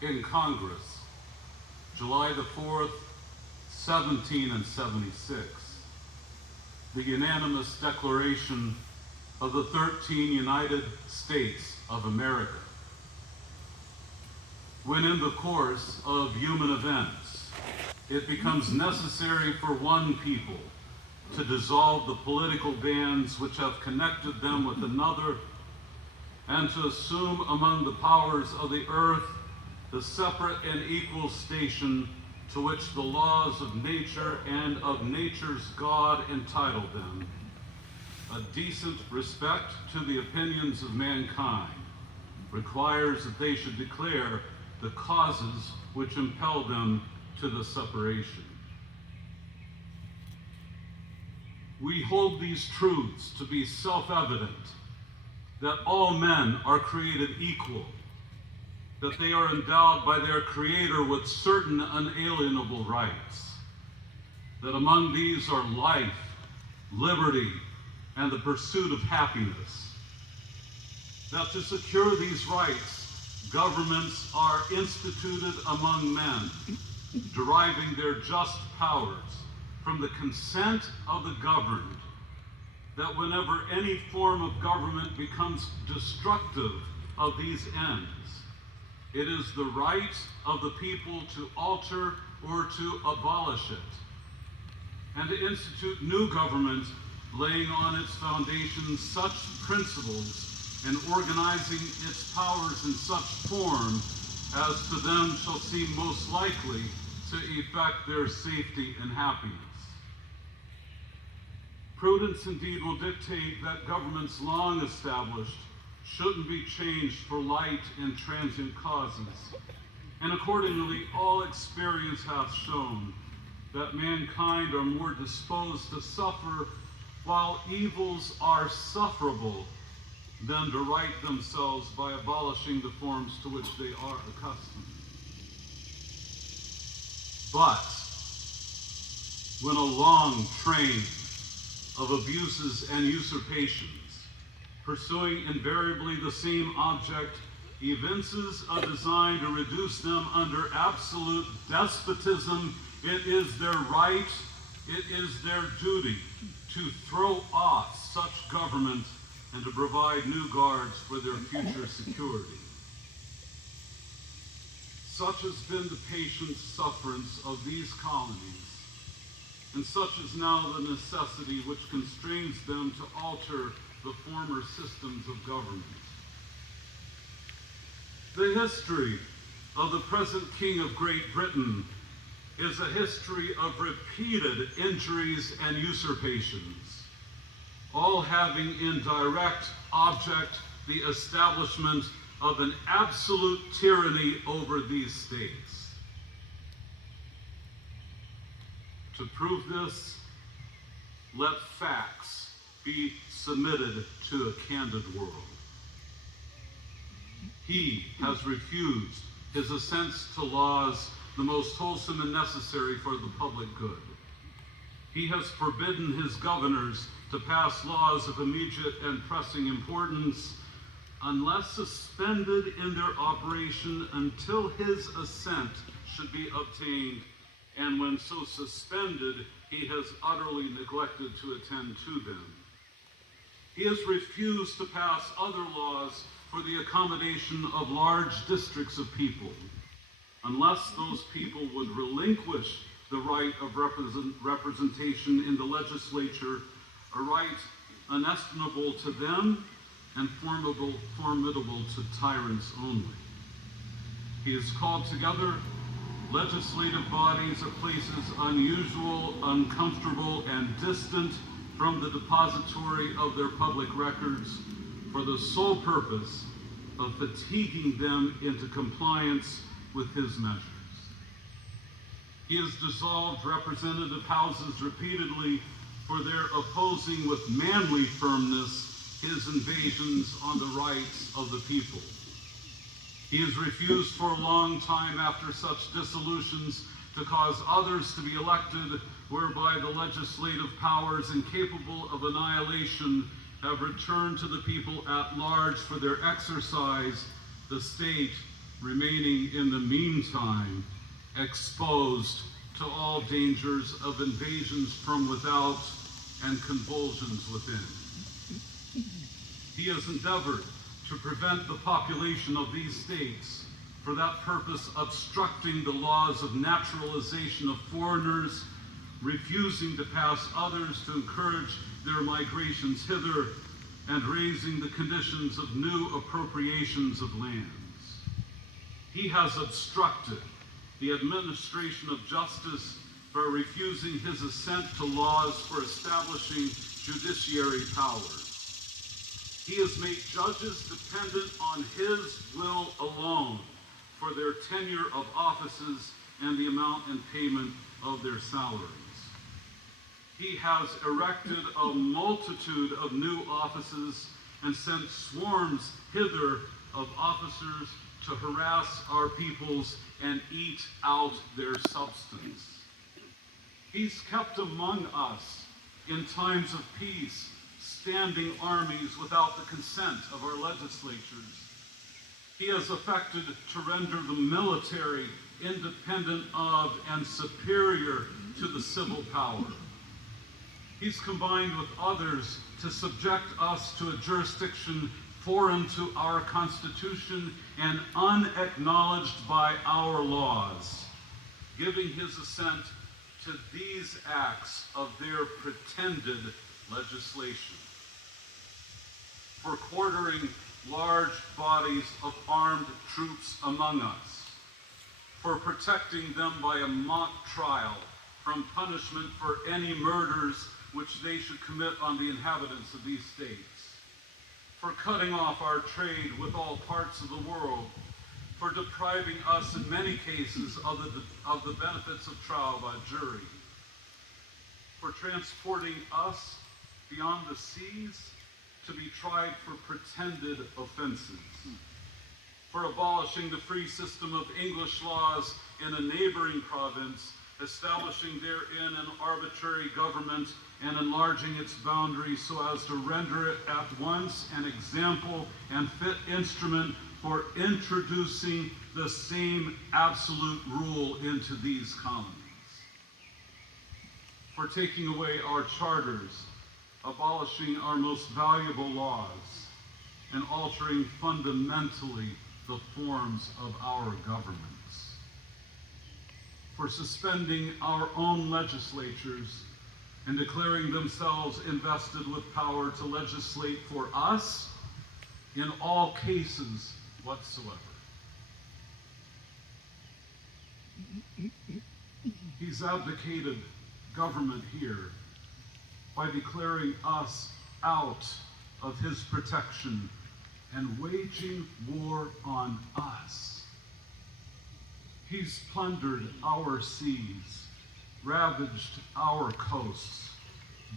in Congress, July the 4th, 1776, the unanimous declaration of the 13 United States of America. When in the course of human events, it becomes necessary for one people to dissolve the political bands which have connected them with another, and to assume among the powers of the earth the separate and equal station to which the laws of nature and of nature's God entitle them, a decent respect to the opinions of mankind requires that they should declare the causes which impel them to the separation. We hold these truths to be self-evident, that all men are created equal, that they are endowed by their Creator with certain unalienable rights, that among these are life, liberty, and the pursuit of happiness, that to secure these rights, governments are instituted among men, deriving their just powers from the consent of the governed, that whenever any form of government becomes destructive of these ends, it is the right of the people to alter or to abolish it, and to institute new government laying on its foundations such principles and organizing its powers in such form as to them shall seem most likely to effect their safety and happiness. Prudence indeed will dictate that governments long established shouldn't be changed for light and transient causes, and accordingly all experience hath shown that mankind are more disposed to suffer while evils are sufferable than to right themselves by abolishing the forms to which they are accustomed. But when a long train of abuses and usurpations, pursuing invariably the same object, evinces a design to reduce them under absolute despotism, it is their right, it is their duty to throw off such government and to provide new guards for their future security. Such has been the patient sufferance of these colonies, and such is now the necessity which constrains them to alter the former systems of government. The history of the present King of Great Britain is a history of repeated injuries and usurpations, all having in direct object the establishment of an absolute tyranny over these states. To prove this, let facts be submitted to a candid world. He has refused his assents to laws the most wholesome and necessary for the public good. He has forbidden his governors to pass laws of immediate and pressing importance unless suspended in their operation until his assent should be obtained, and when so suspended, he has utterly neglected to attend to them. He has refused to pass other laws for the accommodation of large districts of people, unless those people would relinquish the right of representation in the legislature, a right inestimable to them and formidable to tyrants only. He has called together legislative bodies at places unusual, uncomfortable, and distant from the depository of their public records for the sole purpose of fatiguing them into compliance with his measures. He has dissolved representative houses repeatedly for their opposing with manly firmness his invasions on the rights of the people. He has refused for a long time after such dissolutions to cause others to be elected, whereby the legislative powers incapable of annihilation have returned to the people at large for their exercise, the state remaining in the meantime exposed to all dangers of invasions from without and convulsions within. He has endeavored to prevent the population of these states, for that purpose obstructing the laws of naturalization of foreigners, refusing to pass others to encourage their migrations hither, and raising the conditions of new appropriations of lands. He has obstructed the administration of justice by refusing his assent to laws for establishing judiciary powers. He has made judges dependent on his will alone for their tenure of offices and the amount and payment of their salaries. He has erected a multitude of new offices and sent swarms hither of officers to harass our peoples and eat out their substance. He's kept among us in times of peace standing armies without the consent of our legislatures. He has affected to render the military independent of and superior to the civil power. He's combined with others to subject us to a jurisdiction foreign to our Constitution and unacknowledged by our laws, giving his assent to these acts of their pretended legislation. For quartering large bodies of armed troops among us, for protecting them by a mock trial from punishment for any murders which they should commit on the inhabitants of these states, for cutting off our trade with all parts of the world, for depriving us in many cases of the benefits of trial by jury, for transporting us beyond the seas to be tried for pretended offenses, for abolishing the free system of English laws in a neighboring province, establishing therein an arbitrary government and enlarging its boundaries so as to render it at once an example and fit instrument for introducing the same absolute rule into these colonies, for taking away our charters, abolishing our most valuable laws, and altering fundamentally the forms of our governments, for suspending our own legislatures and declaring themselves invested with power to legislate for us in all cases whatsoever. He's abdicated government here by declaring us out of his protection and waging war on us. He's plundered our seas, ravaged our coasts,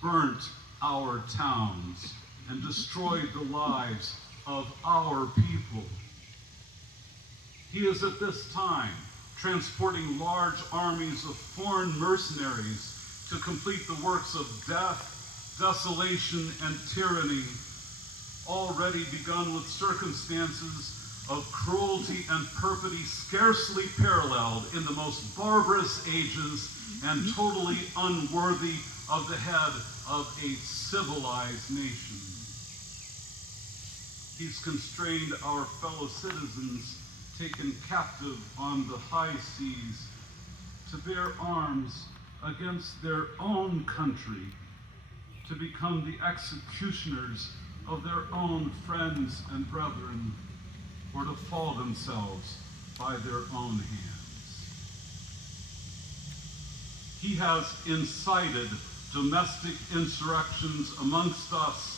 burnt our towns, and destroyed the lives of our people. He is at this time transporting large armies of foreign mercenaries to complete the works of death, desolation, and tyranny, already begun with circumstances of cruelty and perfidy scarcely paralleled in the most barbarous ages and totally unworthy of the head of a civilized nation. He's constrained our fellow citizens taken captive on the high seas to bear arms against their own country, to become the executioners of their own friends and brethren, or to fall themselves by their own hands. He has incited domestic insurrections amongst us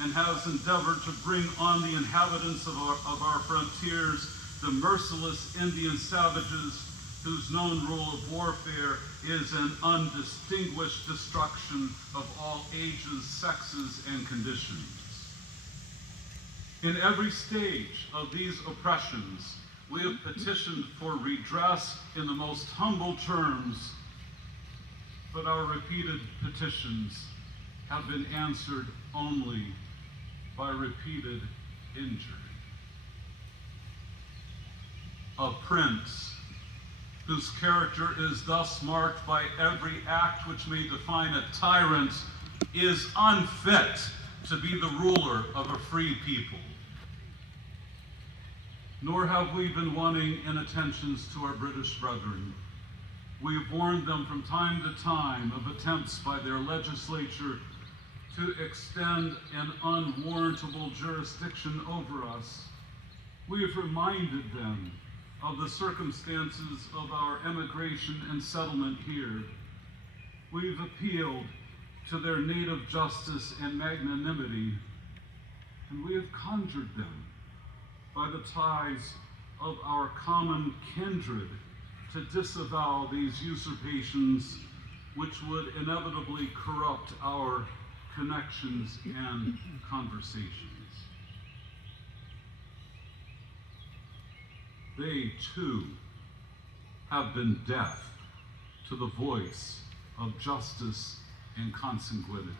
and has endeavored to bring on the inhabitants of our frontiers the merciless Indian savages whose known rule of warfare is an undistinguished destruction of all ages, sexes, and conditions. In every stage of these oppressions, we have petitioned for redress in the most humble terms, but our repeated petitions have been answered only by repeated injury. a prince, whose character is thus marked by every act which may define a tyrant, is unfit to be the ruler of a free people. Nor have we been wanting in attentions to our British brethren. We have warned them from time to time of attempts by their legislature to extend an unwarrantable jurisdiction over us. We have reminded them of the circumstances of our emigration and settlement here. We've appealed to their native justice and magnanimity, and we have conjured them by the ties of our common kindred to disavow these usurpations which would inevitably corrupt our connections and conversations. They, too, have been deaf to the voice of justice and consanguinity.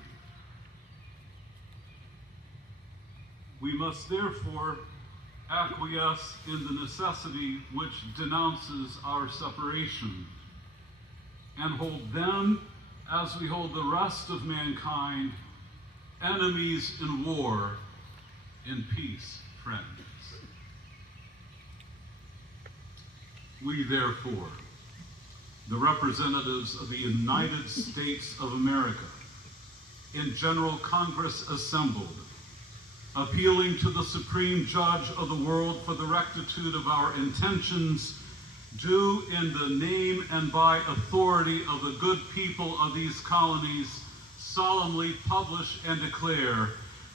We must therefore acquiesce in the necessity which denounces our separation, and hold them, as we hold the rest of mankind, enemies in war, in peace, friends. We, therefore, the representatives of the United States of America, in General Congress assembled, appealing to the Supreme Judge of the world for the rectitude of our intentions, do in the name and by authority of the good people of these colonies solemnly publish and declare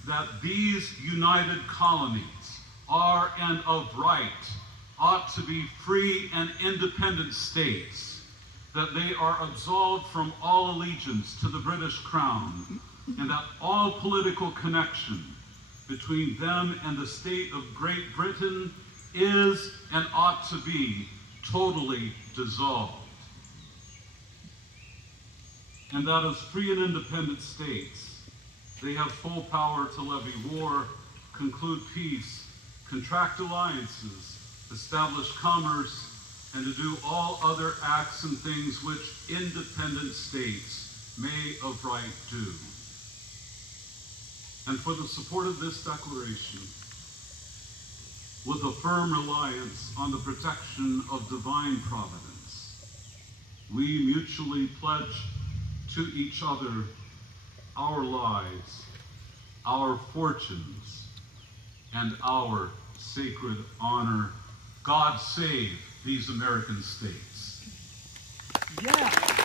that these united colonies are and of right ought to be free and independent states, that they are absolved from all allegiance to the British Crown, and that all political connection between them and the state of Great Britain is and ought to be totally dissolved. And that as free and independent states, they have full power to levy war, conclude peace, contract alliances, establish commerce, and to do all other acts and things which independent states may of right do. And for the support of this declaration, with a firm reliance on the protection of divine providence, we mutually pledge to each other our lives, our fortunes, and our sacred honor. God save these American states. Yeah.